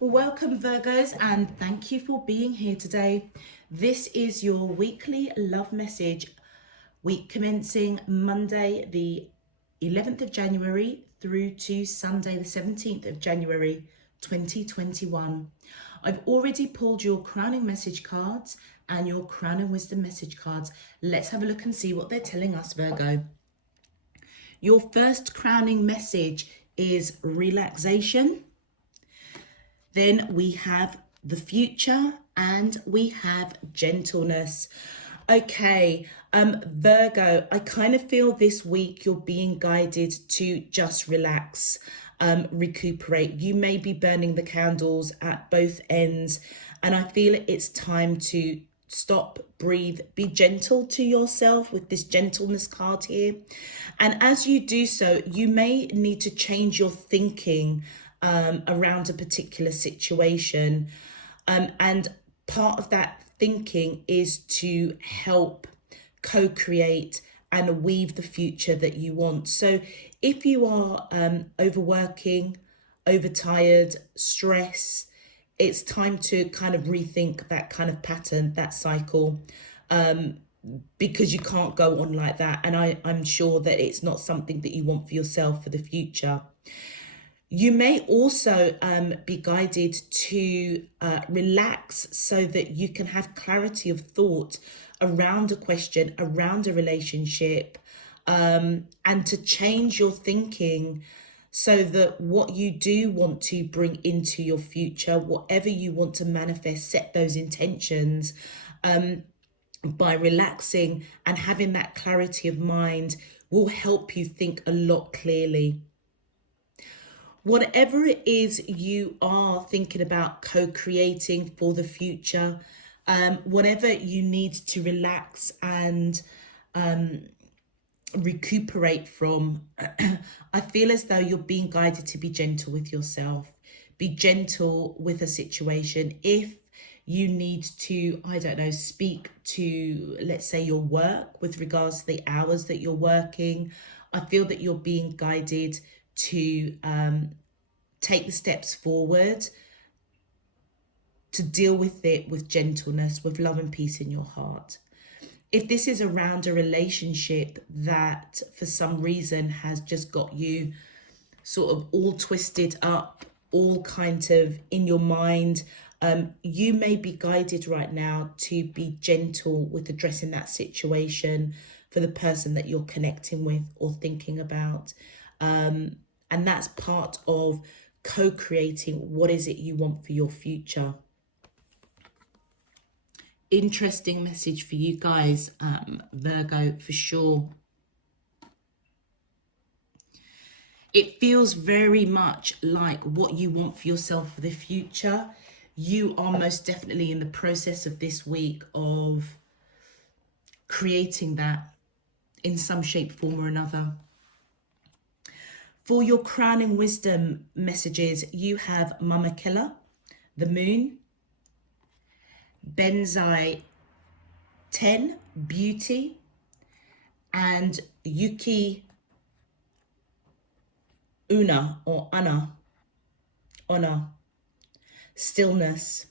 Welcome, Virgos, and thank you for being here today. This is your weekly love message, week commencing Monday, the 11th of January through to Sunday, the 17th of January, 2021. I've already pulled your crowning message cards and your crowning wisdom message cards. Let's have a look and see what they're telling us, Virgo. Your first crowning message is relaxation. Then we have the future and we have gentleness. Okay, Virgo, I kind of feel this week you're being guided to just relax, recuperate. You may be burning the candles at both ends, and I feel it's time to stop, breathe, be gentle to yourself with this gentleness card here. And as you do so, you may need to change your thinking around a particular situation. And part of that thinking is to help co-create and weave the future that you want. So if you are overworking, overtired, stress, it's time to kind of rethink that kind of pattern, that cycle, because you can't go on like that. And I'm sure that it's not something that you want for yourself for the future. You may also be guided to relax so that you can have clarity of thought around a question, around a relationship, and to change your thinking so that what you do want to bring into your future, whatever you want to manifest, set those intentions by relaxing and having that clarity of mind will help you think a lot clearly. Whatever it is you are thinking about co-creating for the future, whatever you need to relax and recuperate from, I feel as though you're being guided to be gentle with yourself, be gentle with a situation. If you need to, I don't know, speak to, let's say, your work with regards to the hours that you're working, I feel that you're being guided to take the steps forward, to deal with it with gentleness, with love and peace in your heart. If this is around a relationship that for some reason has just got you sort of all twisted up, all kind of in your mind, you may be guided right now to be gentle with addressing that situation for the person that you're connecting with or thinking about. And that's part of co-creating what is it you want for your future. Interesting message for you guys, Virgo, for sure. It feels very much like what you want for yourself for the future. You are most definitely in the process of this week of creating that in some shape, form or another. For your crowning wisdom messages, you have Mama Killer, the Moon, Benzai 10, Beauty, and Yuki Una or Anna, Honor, Stillness.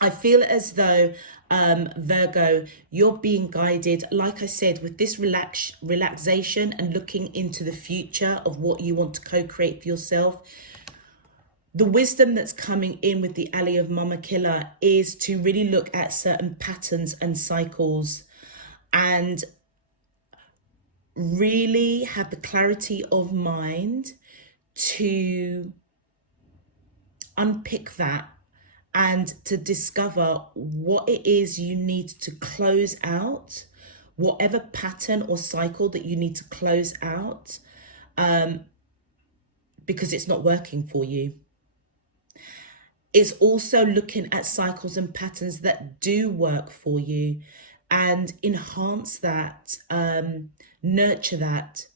I feel as though, Virgo, you're being guided, like I said, with this relaxation and looking into the future of what you want to co-create for yourself. The wisdom that's coming in with the Alley of Mama Killer is to really look at certain patterns and cycles and really have the clarity of mind to unpick that and to discover what it is you need to close out, whatever pattern or cycle that you need to close out, because it's not working for you. It's also looking at cycles and patterns that do work for you and enhance that, nurture that.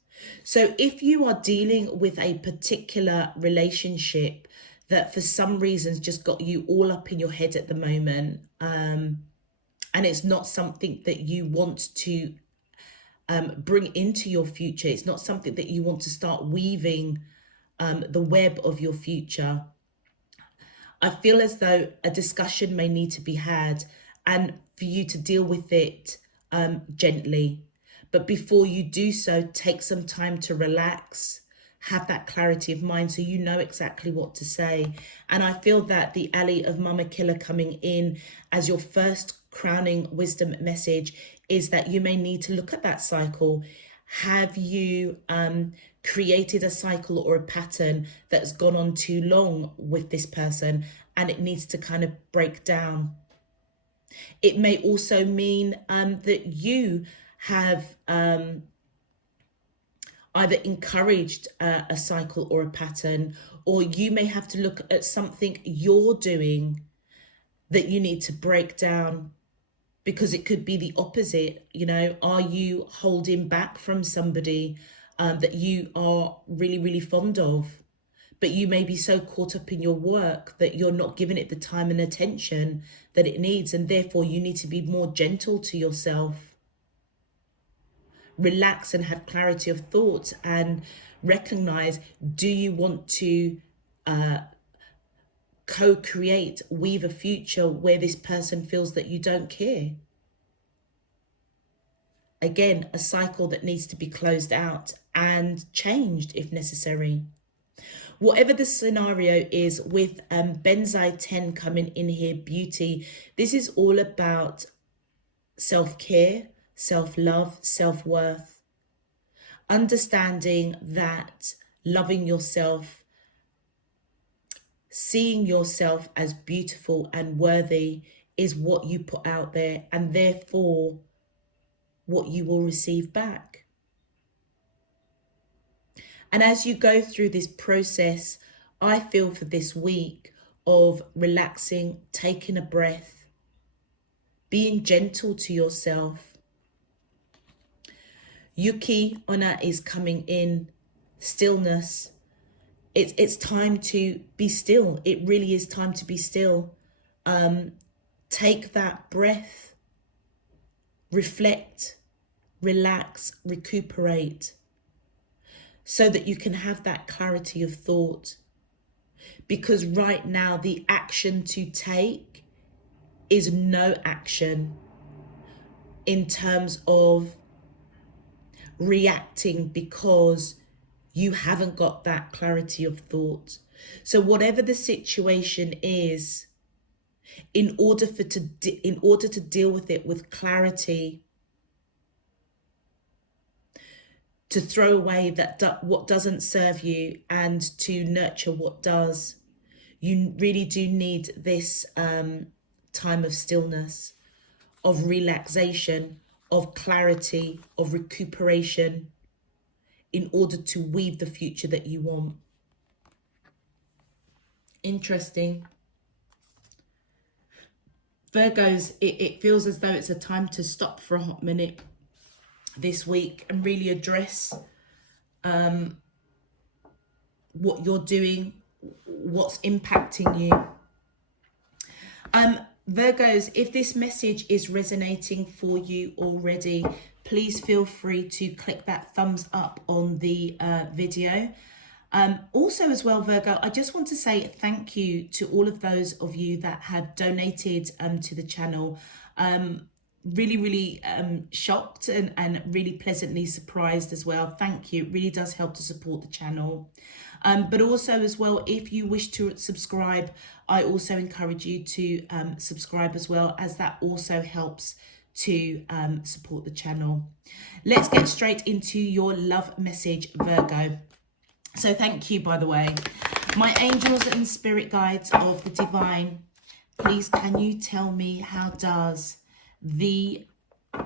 So if you are dealing with a particular relationship that for some reasons just got you all up in your head at the moment, and it's not something that you want to bring into your future, it's not something that you want to start weaving the web of your future, I feel as though a discussion may need to be had and for you to deal with it gently. But before you do so, take some time to relax, have that clarity of mind so you know exactly what to say. And I feel that the Alley of Mama Killer coming in as your first crowning wisdom message is that you may need to look at that cycle. Have you created a cycle or a pattern that's gone on too long with this person and it needs to kind of break down? It may also mean that you have either encouraged a cycle or a pattern, or you may have to look at something you're doing that you need to break down, because it could be the opposite. You know, are you holding back from somebody that you are really, really fond of, but you may be so caught up in your work that you're not giving it the time and attention that it needs, and therefore you need to be more gentle to yourself. Relax and have clarity of thought and recognize, do you want to co-create, weave a future where this person feels that you don't care? Again, a cycle that needs to be closed out and changed if necessary. Whatever the scenario is, with Benzai 10 coming in here, beauty, this is all about self-care, self-love, self-worth. Understanding that loving yourself, seeing yourself as beautiful and worthy is what you put out there, and therefore what you will receive back. And as you go through this process, I feel for this week of relaxing, taking a breath, being gentle to yourself. Yuki Onna is coming in, stillness. It's time to be still. It really is time to be still. Take that breath, reflect, relax, recuperate, so that you can have that clarity of thought. Because right now, the action to take is no action in terms of reacting because you haven't got that clarity of thought. So whatever the situation is, in order to deal with it with clarity, to throw away what doesn't serve you and to nurture what does, you really do need this time of stillness, of relaxation, of clarity, of recuperation, in order to weave the future that you want. Interesting. Virgos, it feels as though it's a time to stop for a hot minute this week and really address what you're doing, what's impacting you. Virgos, if this message is resonating for you already, please feel free to click that thumbs up on the video. Also as well, Virgo, I just want to say thank you to all of those of you that have donated to the channel. Really shocked and really pleasantly surprised as well. Thank you. It really does help to support the channel. But also as well, if you wish to subscribe, I also encourage you to subscribe as well, as that also helps to support the channel. Let's get straight into your love message, Virgo. So thank you, by the way. My angels and spirit guides of the divine, please can you tell me, how does the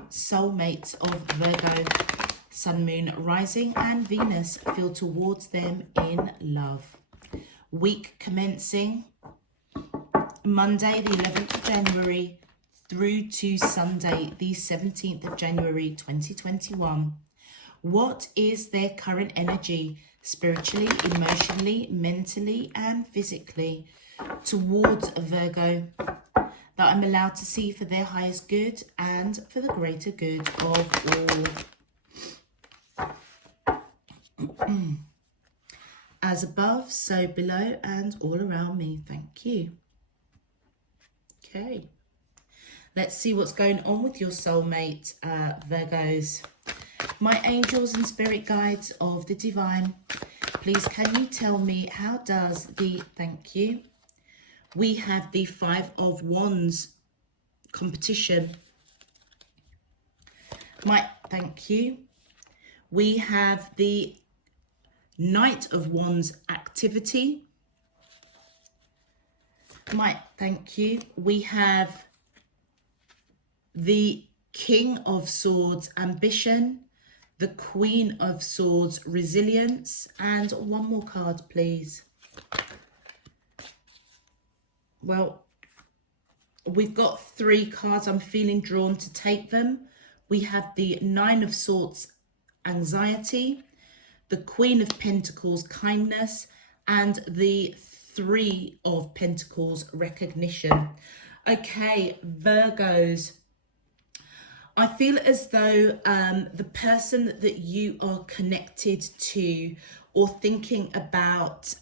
soulmates of Virgo, Sun, Moon, Rising and Venus feel towards them in love? Week commencing Monday the 11th of January through to Sunday the 17th of January 2021. What is their current energy, spiritually, emotionally, mentally and physically, towards a Virgo, that I'm allowed to see for their highest good and for the greater good of all? As above, so below and all around me. Thank you. Okay. Let's see what's going on with your soulmate, Virgos. My angels and spirit guides of the divine, please can you tell me how does thank you. We have the Five of Wands competition. Thank you. We have the Knight of Wands activity. Thank you. We have the King of Swords ambition, the Queen of Swords resilience, and one more card, please. Well, we've got 3 cards. I'm feeling drawn to take them. We have the Nine of Swords anxiety, the Queen of Pentacles kindness, and the Three of Pentacles recognition. Okay, Virgos. I feel as though the person that you are connected to or thinking about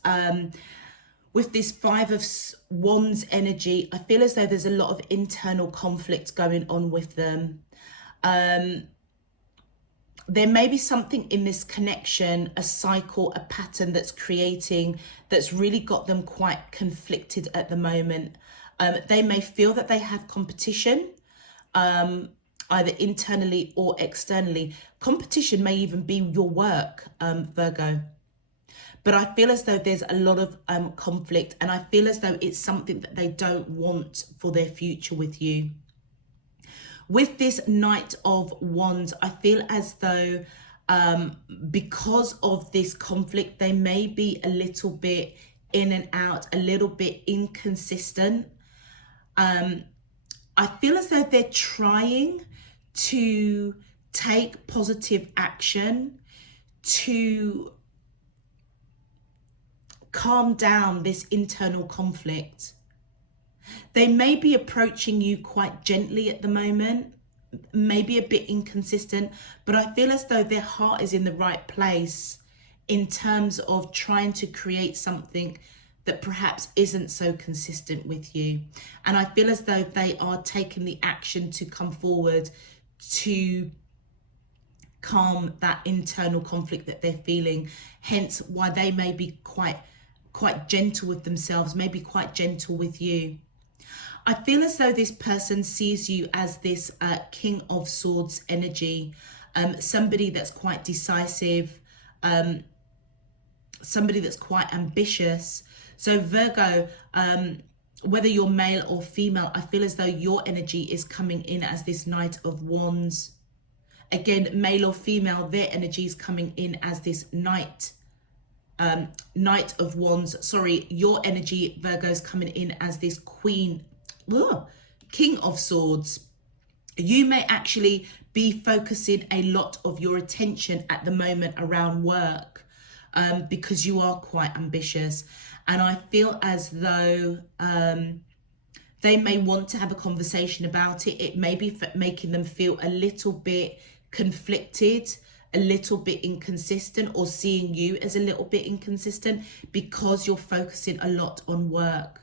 with this Five of Wands energy, I feel as though there's a lot of internal conflict going on with them. There may be something in this connection, a cycle, a pattern that's really got them quite conflicted at the moment. They may feel that they have competition, either internally or externally. Competition may even be your work, Virgo. But I feel as though there's a lot of conflict, and I feel as though it's something that they don't want for their future with you. With this Knight of Wands, I feel as though because of this conflict, they may be a little bit in and out, a little bit inconsistent. I feel as though they're trying to take positive action to calm down this internal conflict. They may be approaching you quite gently at the moment, maybe a bit inconsistent, but I feel as though their heart is in the right place in terms of trying to create something that perhaps isn't so consistent with you. And I feel as though they are taking the action to come forward to calm that internal conflict that they're feeling, hence why they may be quite gentle with themselves, maybe quite gentle with you. I feel as though this person sees you as this King of Swords energy, somebody that's quite decisive, somebody that's quite ambitious. So Virgo, whether you're male or female, I feel as though your energy is coming in as this Knight of Wands. Again, male or female, their energy is coming in as this Knight of Wands. Sorry, your energy, Virgo, is coming in as this King of Swords. You may actually be focusing a lot of your attention at the moment around work because you are quite ambitious. And I feel as though they may want to have a conversation about it. It may be making them feel a little bit conflicted, a little bit inconsistent, or seeing you as a little bit inconsistent because you're focusing a lot on work.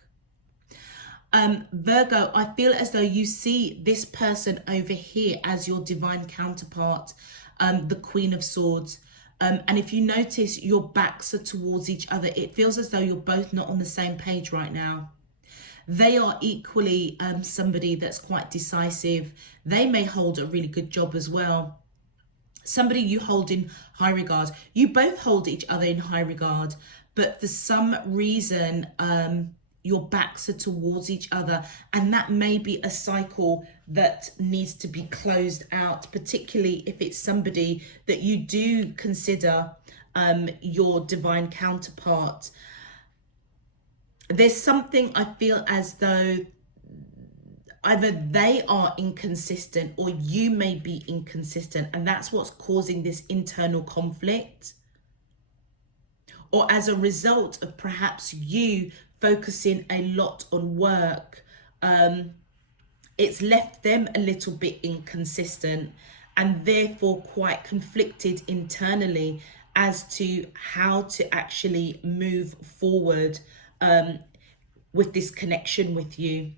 Virgo, I feel as though you see this person over here as your divine counterpart, the Queen of Swords. And if you notice, your backs are towards each other. It feels as though you're both not on the same page right now. They are equally somebody that's quite decisive. They may hold a really good job as well. Somebody you hold in high regard. You both hold each other in high regard, but for some reason, your backs are towards each other, and that may be a cycle that needs to be closed out, particularly if it's somebody that you do consider your divine counterpart. There's something I feel as though either they are inconsistent or you may be inconsistent, and that's what's causing this internal conflict. Or as a result of perhaps you focusing a lot on work, it's left them a little bit inconsistent and therefore quite conflicted internally as to how to actually move forward with this connection with you.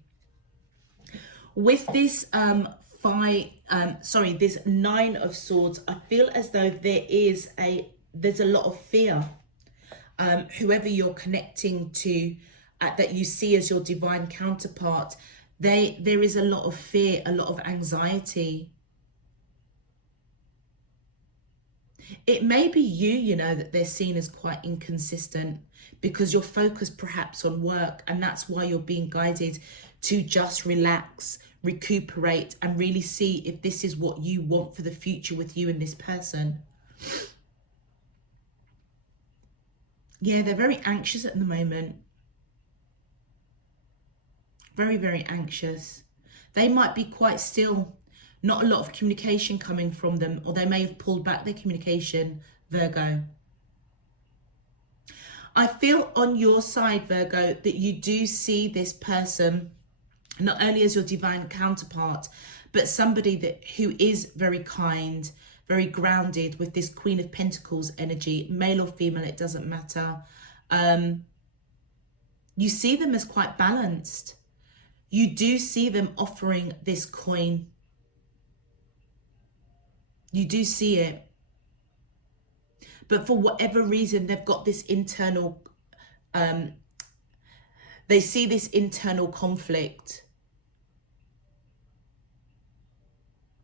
With this this Nine of Swords, I feel as though there's a lot of fear. Whoever you're connecting to, that you see as your divine counterpart, there is a lot of fear, a lot of anxiety. It may be you know, that they're seen as quite inconsistent because you're focused perhaps on work, and that's why you're being guided to just relax, recuperate, and really see if this is what you want for the future with you and this person. Yeah, they're very anxious at the moment. Very, very anxious. They might be quite still. Not a lot of communication coming from them, or they may have pulled back their communication, Virgo. I feel on your side, Virgo, that you do see this person not only as your divine counterpart, but somebody who is very kind, very grounded, with this Queen of Pentacles energy, male or female, it doesn't matter. You see them as quite balanced. You do see them offering this coin. You do see it. But for whatever reason, they've got this internal, they see this internal conflict.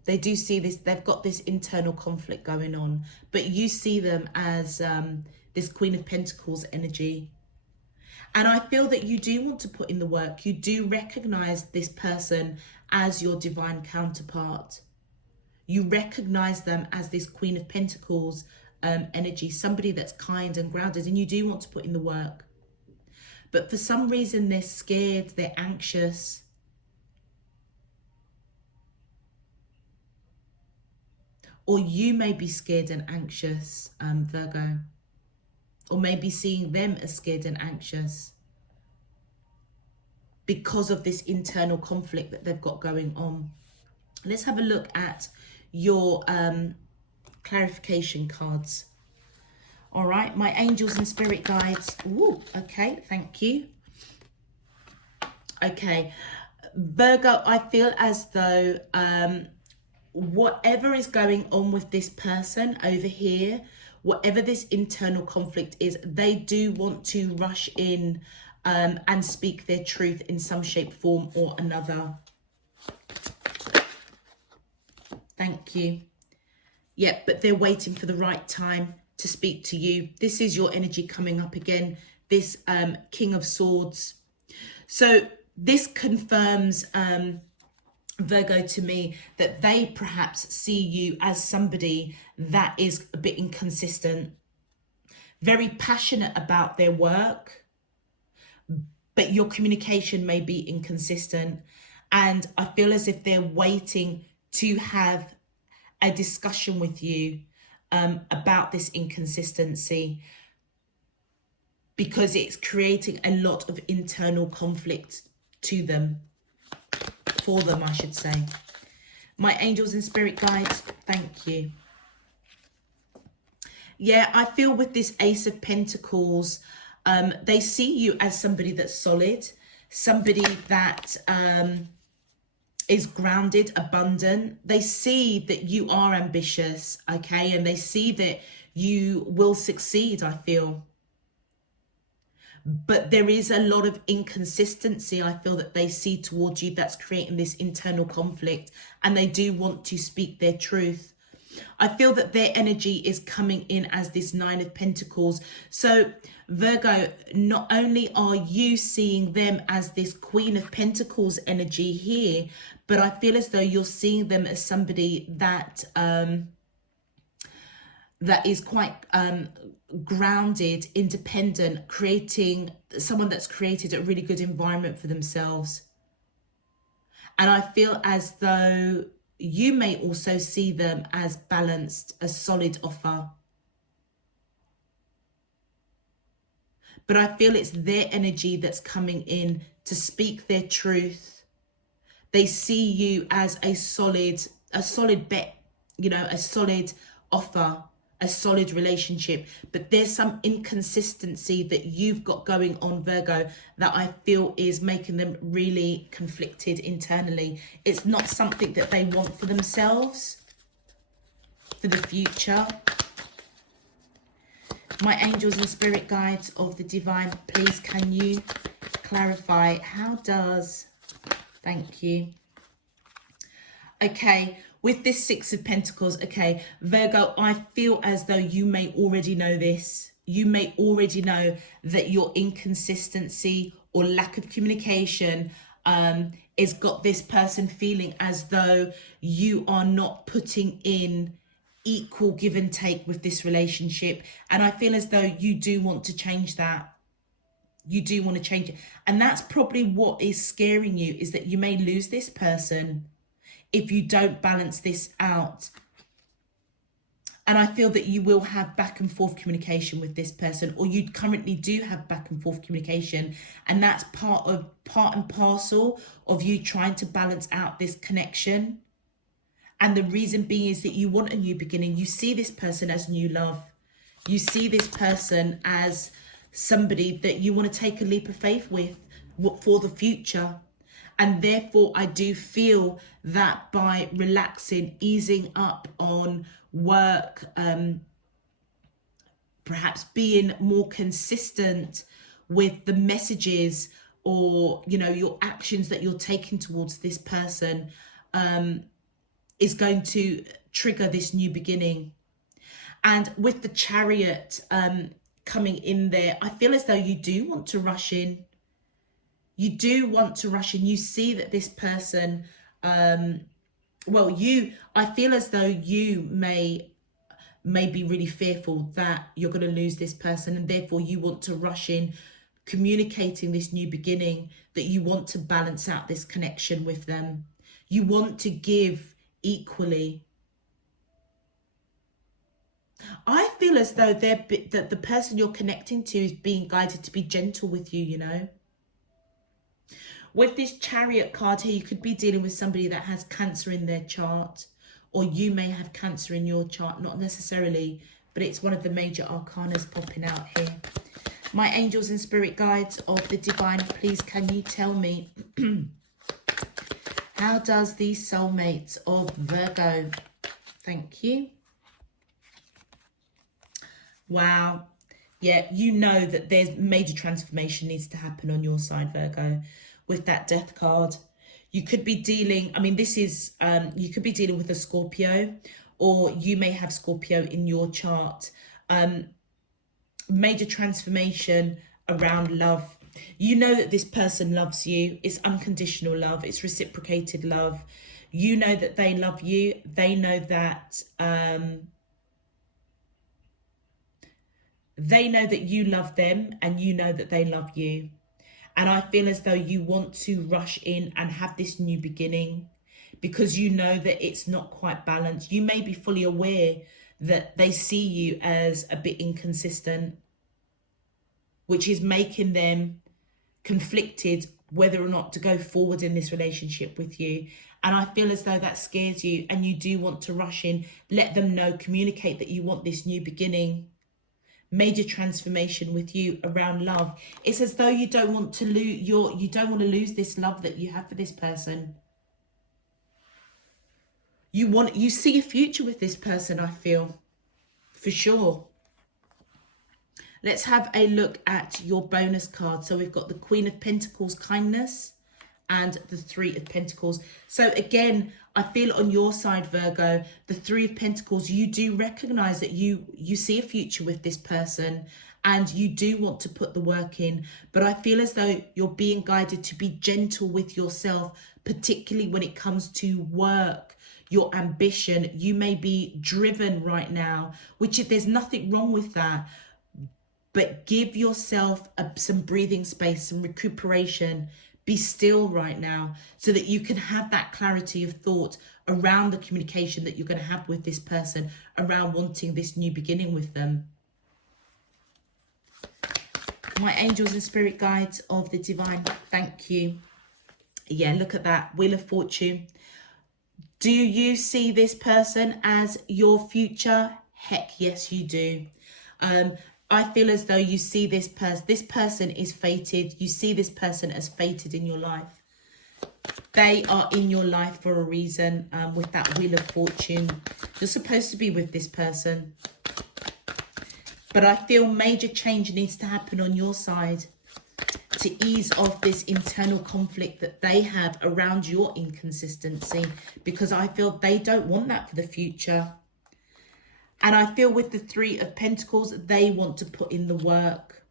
They do see this, they've got this internal conflict going on. But you see them as this Queen of Pentacles energy. And I feel that you do want to put in the work. You do recognize this person as your divine counterpart. You recognize them as this Queen of Pentacles energy, somebody that's kind and grounded, and you do want to put in the work. But for some reason, they're scared, they're anxious. Or you may be scared and anxious, Virgo. Or maybe seeing them as scared and anxious because of this internal conflict that they've got going on. Let's have a look at your clarification cards. All right, my angels and spirit guides. Ooh, okay, thank you. Okay, Virgo, I feel as though whatever is going on with this person over here, whatever this internal conflict is, they do want to rush in and speak their truth in some shape, form or another. Thank you. Yeah, but they're waiting for the right time to speak to you. This is your energy coming up again, this King of Swords. So this confirms, Virgo, to me, that they perhaps see you as somebody that is a bit inconsistent, very passionate about their work, but your communication may be inconsistent. And I feel as if they're waiting to have a discussion with you about this inconsistency, because it's creating a lot of internal conflict to them, for them, I should say. My angels and spirit guides, thank you. Yeah, I feel with this Ace of Pentacles, they see you as somebody that's solid, somebody that is grounded, abundant. They see that you are ambitious, okay? And they see that you will succeed, I feel. But there is a lot of inconsistency, I feel, that they see towards you that's creating this internal conflict, and they do want to speak their truth. I feel that their energy is coming in as this Nine of Pentacles. So Virgo, not only are you seeing them as this Queen of Pentacles energy here, but I feel as though you're seeing them as somebody that that is quite grounded, independent, someone that's created a really good environment for themselves. And I feel as though you may also see them as balanced, a solid offer. But I feel it's their energy that's coming in to speak their truth. They see you as a solid bet, you know, a solid offer, a solid relationship, but there's some inconsistency that you've got going on, Virgo, that I feel is making them really conflicted internally. It's not something that they want for themselves, for the future. My angels and spirit guides of the divine, please can you clarify, how does, thank you. Okay, with this Six of Pentacles, okay, Virgo, I feel as though you may already know this. You may already know that your inconsistency or lack of communication has got this person feeling as though you are not putting in equal give and take with this relationship. And I feel as though you do want to change that. You do want to change it. And that's probably what is scaring you, is that you may lose this person if you don't balance this out. And I feel that you will have back and forth communication with this person, or you currently do have back and forth communication. And that's part and parcel of you trying to balance out this connection. And the reason being is that you want a new beginning. You see this person as new love. You see this person as somebody that you want to take a leap of faith with for the future. And therefore, I do feel that by relaxing, easing up on work, perhaps being more consistent with the messages or, you know, your actions that you're taking towards this person, is going to trigger this new beginning. And with the Chariot coming in there, I feel as though you do want to rush in. You do want to rush in. You see that this person, I feel as though you may be really fearful that you're going to lose this person, and therefore you want to rush in, communicating this new beginning, that you want to balance out this connection with them. You want to give equally. I feel as though that the person you're connecting to is being guided to be gentle with you, you know. With this Chariot card here, you could be dealing with somebody that has Cancer in their chart, or you may have Cancer in your chart, not necessarily, but it's one of the major arcanas popping out here. My angels and spirit guides of the divine, please can you tell me, how does the soulmates of Virgo, thank you. Wow. Yeah, you know that there's major transformation needs to happen on your side, Virgo. With that Death card, you could be dealing, I mean, this is, you could be dealing with a Scorpio, or you may have Scorpio in your chart. Major transformation around love. You know that this person loves you. It's unconditional love. It's reciprocated love. You know that they love you. They know that you love them, and you know that they love you. And I feel as though you want to rush in and have this new beginning, because you know that it's not quite balanced. You may be fully aware that they see you as a bit inconsistent, which is making them conflicted whether or not to go forward in this relationship with you. And I feel as though that scares you, and you do want to rush in, let them know, communicate that you want this new beginning, major transformation with you around love. It's as though you don't want to lose this love that you have for this person. You see a future with this person, I feel, for sure. Let's have a look at your bonus card. So we've got the Queen of Pentacles, kindness, and the Three of Pentacles. So again, I feel on your side, Virgo, the Three of Pentacles, you do recognize that you see a future with this person, and you do want to put the work in. But I feel as though you're being guided to be gentle with yourself, particularly when it comes to work, your ambition. You may be driven right now, which there's nothing wrong with that. But give yourself some breathing space, some recuperation. Be still right now, so that you can have that clarity of thought around the communication that you're going to have with this person, around wanting this new beginning with them. My angels and spirit guides of the divine, thank you. Yeah, look at that. Wheel of Fortune. Do you see this person as your future Heck yes, you do. I feel as though you see this person is fated. You see this person as fated in your life. They are in your life for a reason. With that Wheel of Fortune, you're supposed to be with this person. But I feel major change needs to happen on your side to ease off this internal conflict that they have around your inconsistency, because I feel they don't want that for the future. And I feel with the Three of Pentacles, they want to put in the work.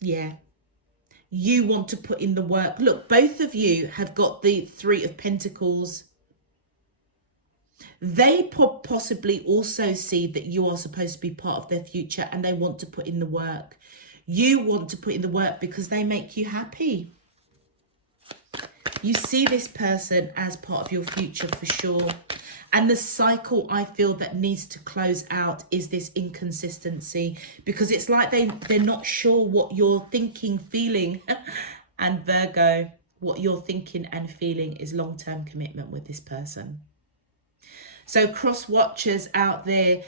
Yeah. You want to put in the work. Look, both of you have got the Three of Pentacles. They possibly also see that you are supposed to be part of their future, and they want to put in the work. You want to put in the work because they make you happy. You see this person as part of your future for sure. And the cycle I feel that needs to close out is this inconsistency, because it's like they're not sure what you're thinking, feeling. And Virgo, what you're thinking and feeling is long-term commitment with this person. So cross watchers out there,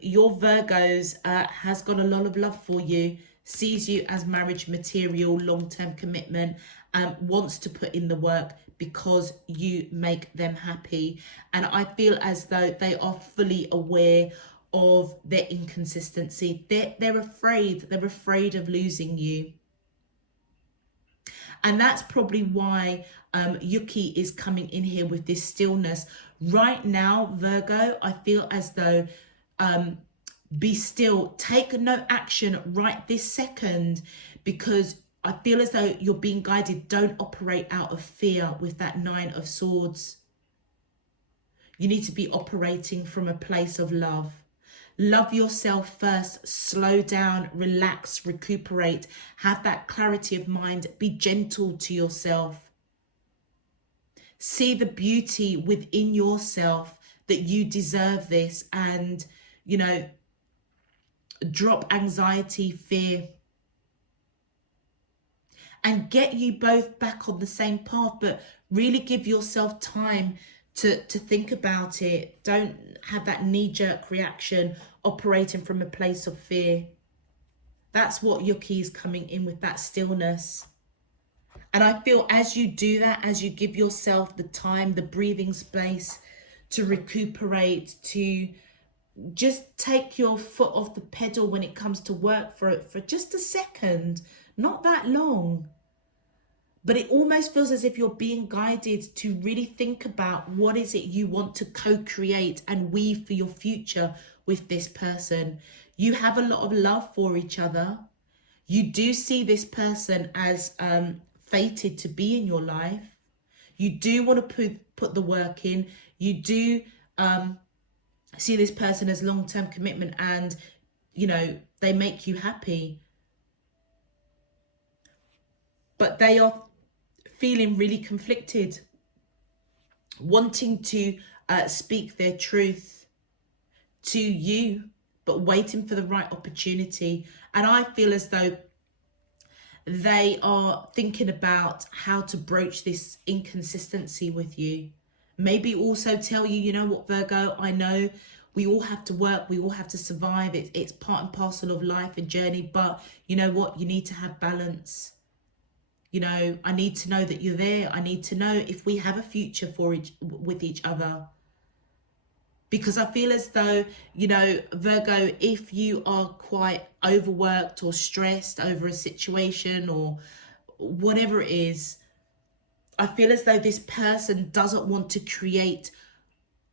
your Virgos has got a lot of love for you, sees you as marriage material, long-term commitment, wants to put in the work because you make them happy. And I feel as though they are fully aware of their inconsistency. They're afraid of losing you. And that's probably why Yuki is coming in here with this stillness. Right now, Virgo, I feel as though be still, take no action right this second, because I feel as though you're being guided. Don't operate out of fear with that Nine of Swords. You need to be operating from a place of love. Love yourself first, slow down, relax, recuperate, have that clarity of mind, be gentle to yourself. See the beauty within yourself, that you deserve this, and, you know, drop anxiety, fear, and get you both back on the same path, but really give yourself time to think about it. Don't have that knee-jerk reaction operating from a place of fear. That's what Yuki is coming in with, that stillness. And I feel as you do that, as you give yourself the time, the breathing space to recuperate, to just take your foot off the pedal when it comes to work for just a second, not that long. But it almost feels as if you're being guided to really think about what is it you want to co-create and weave for your future with this person. You have a lot of love for each other. You do see this person as fated to be in your life. You do want to put the work in. You do see this person as long-term commitment, and, you know, they make you happy. But they are feeling really conflicted, wanting to speak their truth to you, but waiting for the right opportunity. And I feel as though they are thinking about how to broach this inconsistency with you. Maybe also tell you, you know what, Virgo, I know we all have to work, we all have to survive. It's part and parcel of life and journey, but you know what, you need to have balance. You know, I need to know that you're there. I need to know if we have a future with each other. Because I feel as though, you know, Virgo, if you are quite overworked or stressed over a situation or whatever it is, I feel as though this person doesn't want to create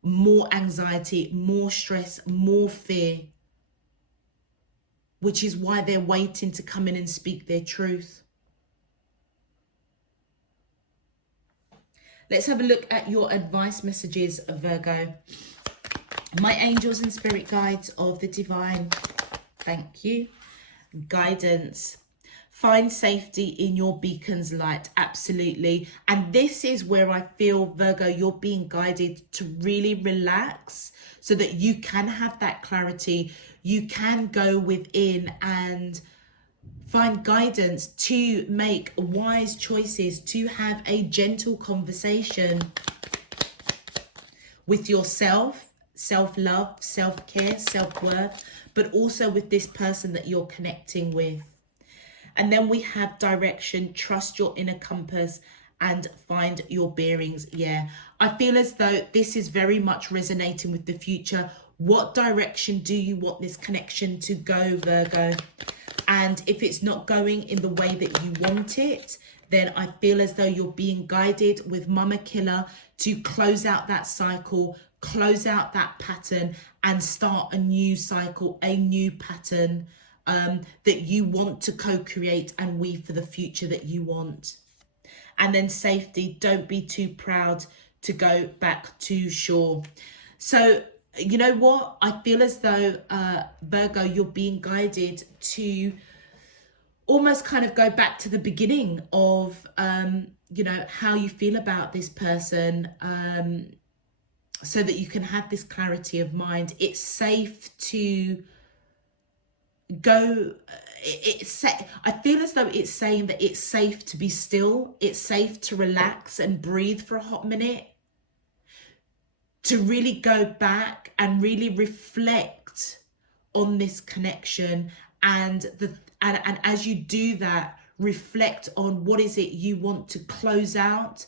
more anxiety, more stress, more fear, which is why they're waiting to come in and speak their truth. Let's have a look at your advice messages, Virgo. My angels and spirit guides of the divine, thank you. Guidance. Find safety in your beacon's light, absolutely. And this is where I feel, Virgo, you're being guided to really relax so that you can have that clarity. You can go within and find guidance to make wise choices, to have a gentle conversation with yourself, self-love, self-care, self-worth, but also with this person that you're connecting with. And then we have direction, trust your inner compass and find your bearings. Yeah, I feel as though this is very much resonating with the future. What direction do you want this connection to go, Virgo? And if it's not going in the way that you want it, then I feel as though you're being guided with Mama Killer to close out that cycle, close out that pattern and start a new cycle, a new pattern that you want to co-create and weave for the future that you want. And then safety, don't be too proud to go back to shore. So, you know what? I feel as though, Virgo, you're being guided to almost kind of go back to the beginning of, you know, how you feel about this person, so that you can have this clarity of mind. It's safe to go, I feel as though it's saying that it's safe to be still. It's safe to relax and breathe for a hot minute, to really go back and really reflect on this connection. And as you do that, reflect on what is it you want to close out,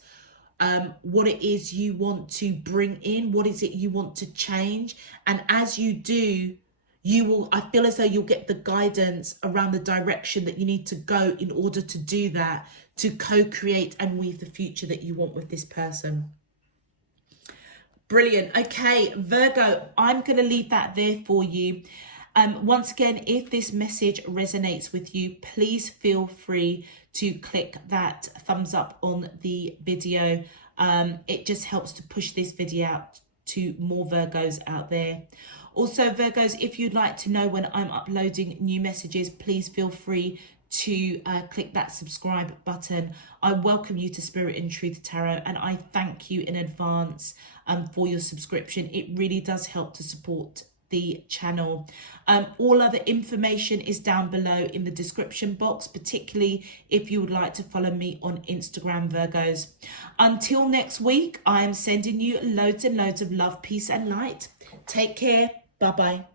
what it is you want to bring in, what is it you want to change. And as you do, you will, I feel as though you'll get the guidance around the direction that you need to go in order to do that, to co-create and weave the future that you want with this person. Brilliant. Okay, Virgo, I'm going to leave that there for you. Once again, if this message resonates with you, please feel free to click that thumbs up on the video. It just helps to push this video out to more Virgos out there. Also, Virgos, if you'd like to know when I'm uploading new messages, please feel free to click that subscribe button. I welcome you to Spirit and Truth Tarot, and I thank you in advance for your subscription. It really does help to support the channel. All other information is down below in the description box, particularly if you would like to follow me on Instagram, Virgos. Until next week, I am sending you loads and loads of love, peace and light. Take care. Bye-bye.